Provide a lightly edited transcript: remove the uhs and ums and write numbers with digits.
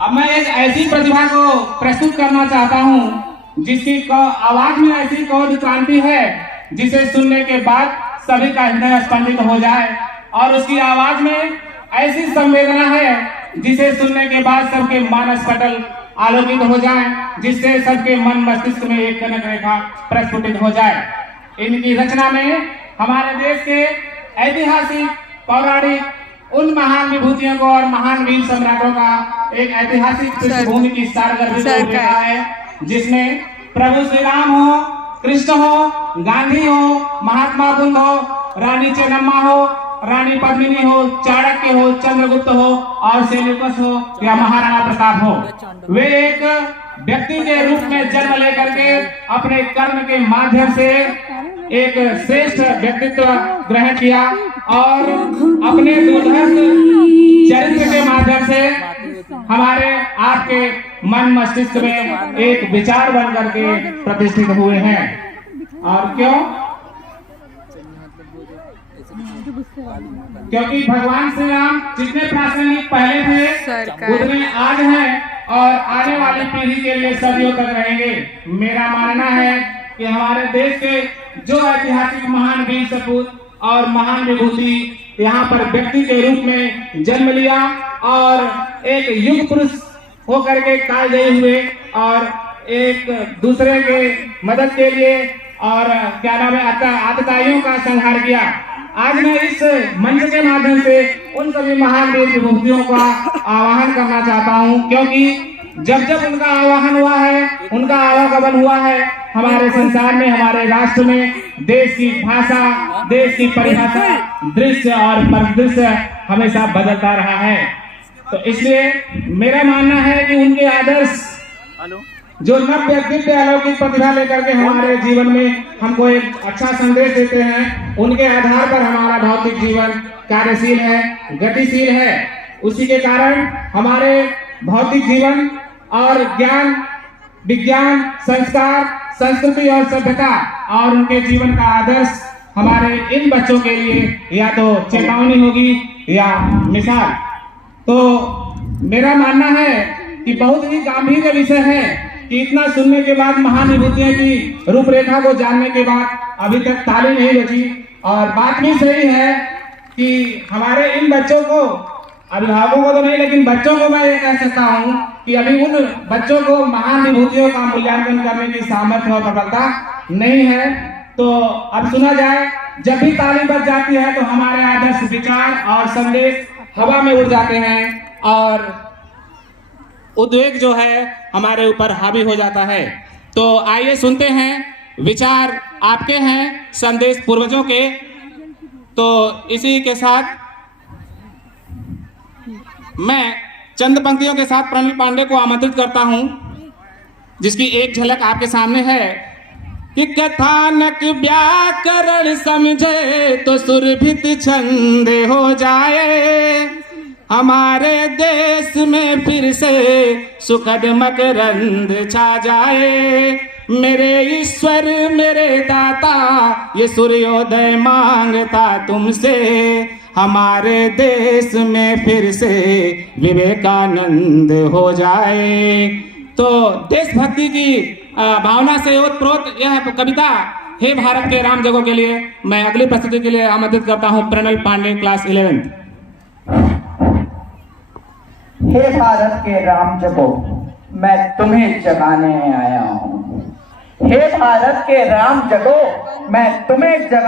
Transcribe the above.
अब मैं एक ऐसी प्रतिभा को प्रस्तुत करना चाहता हूँ जिसकी आवाज में ऐसी कौन क्रांति है जिसे सुनने के बाद सभी का हृदय स्पंदित हो जाए, और उसकी आवाज में ऐसी संवेदना है जिसे सुनने के बाद सबके मानस पटल आलोकित हो जाए, जिससे सबके मन मस्तिष्क में एक कनक रेखा प्रस्फुटित हो जाए। इनकी रचना में हमारे देश के ऐतिहासिक पौराणिक उन महान विभूतियों को और महान वीर सम्राटों का एक ऐतिहासिक पृष्ठभूमि की सारगर्भित देखा है, जिसमें प्रभु श्री राम हो, कृष्ण हो, गांधी हो, महात्मा बुद्ध हो, रानी चेन्नम्मा हो, रानी पद्मिनी हो, चाणक्य हो, चंद्रगुप्त हो और सेल्यूकस हो या महाराणा प्रताप हो। वे एक व्यक्ति के रूप में जन्म लेकर के अपने कर्म के माध्यम से एक श्रेष्ठ व्यक्तित्व ग्रहण किया और अपने दुर्धर्ष चरित्र के माध्यम से हमारे आपके मन मस्तिष्क में एक विचार बन करके प्रतिष्ठित हुए हैं। और क्यों? क्योंकि भगवान श्री राम जितने प्रासंगिक पहले थे उतने आज हैं और आने वाली पीढ़ी के लिए सदियों तक रहेंगे। मेरा मानना है कि हमारे देश के जो ऐतिहासिक महान वीर सपूत और महान विभूति यहाँ पर व्यक्ति के रूप में जन्म लिया और एक युग पुरुष होकर के कालजयी हुए और एक दूसरे के मदद के लिए और क्या नाम है आतताइयों का संहार किया। आज मैं इस मंच के माध्यम से उन सभी महान वीर विभूतियों का आवाहन करना चाहता हूं, क्योंकि जब जब उनका आवाहन हुआ है, उनका आवागमन हुआ है, हमारे संसार में, हमारे राष्ट्र में देश की भाषा, देश की परिभाषा, दृश्य और परिदृश्य हमेशा बदलता रहा है। तो इसलिए मेरा मानना है कि उनके आदर्श जो नव्य दिव्य अलौकिक प्रतिभा लेकर के हमारे जीवन में हमको एक अच्छा संदेश देते हैं, उनके आधार पर हमारा भौतिक जीवन कार्यशील है, गतिशील है। उसी के कारण हमारे भौतिक जीवन और ज्ञान, विज्ञान, संस्कार, संस्कृति और सभ्यता और उनके जीवन का आदर्श हमारे इन बच्चों के लिए या तो चेतावनी होगी या मिसाल। तो मेरा मानना है कि बहुत ही गंभीर विषय है कि इतना सुनने के बाद, महान विभूतियों की रूपरेखा को जानने के बाद अभी तक ताली नहीं बजी। और बात भी सही है कि हमारे इन बच्चों को, अभिभावकों को तो नहीं लेकिन बच्चों को मैं ये कह सकता हूँ कि अभी उन बच्चों को महान विभूतियों का मूल्यांकन करने की सामर्थ्य और प्रबलता नहीं है। तो अब सुना जाए, जब भी ताली बज जाती है तो हमारे आदर्श विचार और संदेश हवा में उड़ जाते हैं और उद्वेग जो है हमारे ऊपर हावी हो जाता है। तो आइए सुनते हैं, विचार आपके हैं, संदेश पूर्वजों के। तो इसी के साथ मैं चंद पंक्तियों के साथ प्रणील पांडे को आमंत्रित करता हूं, जिसकी एक झलक आपके सामने है कि कथानक व्याकरण समझे तो सुरभित छंद हो जाए, हमारे देश में फिर से सुखद मकरंद छा जाए। मेरे ईश्वर मेरे दाता ये सूर्योदय मांगता तुमसे, हमारे देश में फिर से विवेकानंद हो जाए। तो देशभक्ति की भावना से ओतप्रोत यह कविता हे भारत के राम जगो के लिए मैं अगली प्रस्तुति के लिए आमंत्रित करता हूं प्रणय पांडे, क्लास 11th। हे भारत के राम जगो, मैं तुम्हें जगाने आया हूँ। हे भारत के राम जगो, मैं तुम्हें जगा